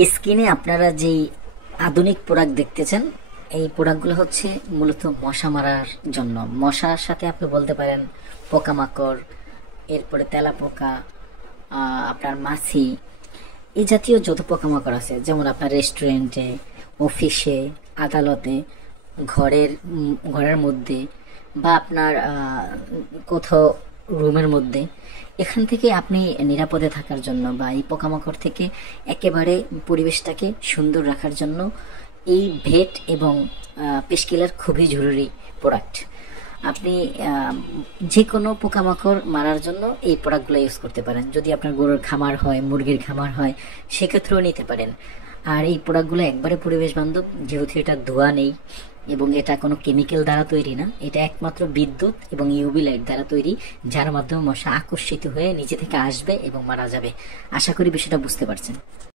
স্ক্রিনে আপনারা যেই আধুনিক প্রোডাক্ট দেখতেছেন, এই প্রোডাক্টগুলো হচ্ছে মূলত মশা মারার জন্য। মশার সাথে আপনি বলতে পারেন পোকামাকড়, এরপরে তেলাপোকা, আপনার মাছি, এই জাতীয় যত পোকামাকড় আছে, যেমন আপনার রেস্টুরেন্টে, অফিসে, আদালতে, ঘরের মধ্যে, বা আপনার কোথাও রুমের মধ্যে, এখান থেকে আপনি নিরাপদে থাকার জন্য বা এই পোকামাকড় থেকে একেবারে পরিবেশটাকে সুন্দর রাখার জন্য এই ভেট এবং পেস্ট কিলার খুবই জরুরি প্রোডাক্ট। আপনি যে কোনো পোকামাকড় মারার জন্য এই প্রোডাক্টগুলো ইউজ করতে পারেন। যদি আপনার গরুর খামার হয়, মুরগির খামার হয়, সেক্ষেত্রেও নিতে পারেন। আর এই প্রোডাক্টগুলো একবারে পরিবেশ বান্ধব, যেহেতু এটা ধোঁয়া নেই এবং এটা কোনো কেমিক্যাল দ্বারা তৈরি না। এটা একমাত্র বিদ্যুৎ এবং ইউভি লাইট দ্বারা তৈরি, যার মাধ্যমে মশা আকর্ষিত হয়ে নিচে থেকে আসবে এবং মারা যাবে। আশা করি বিষয়টা বুঝতে পারছেন।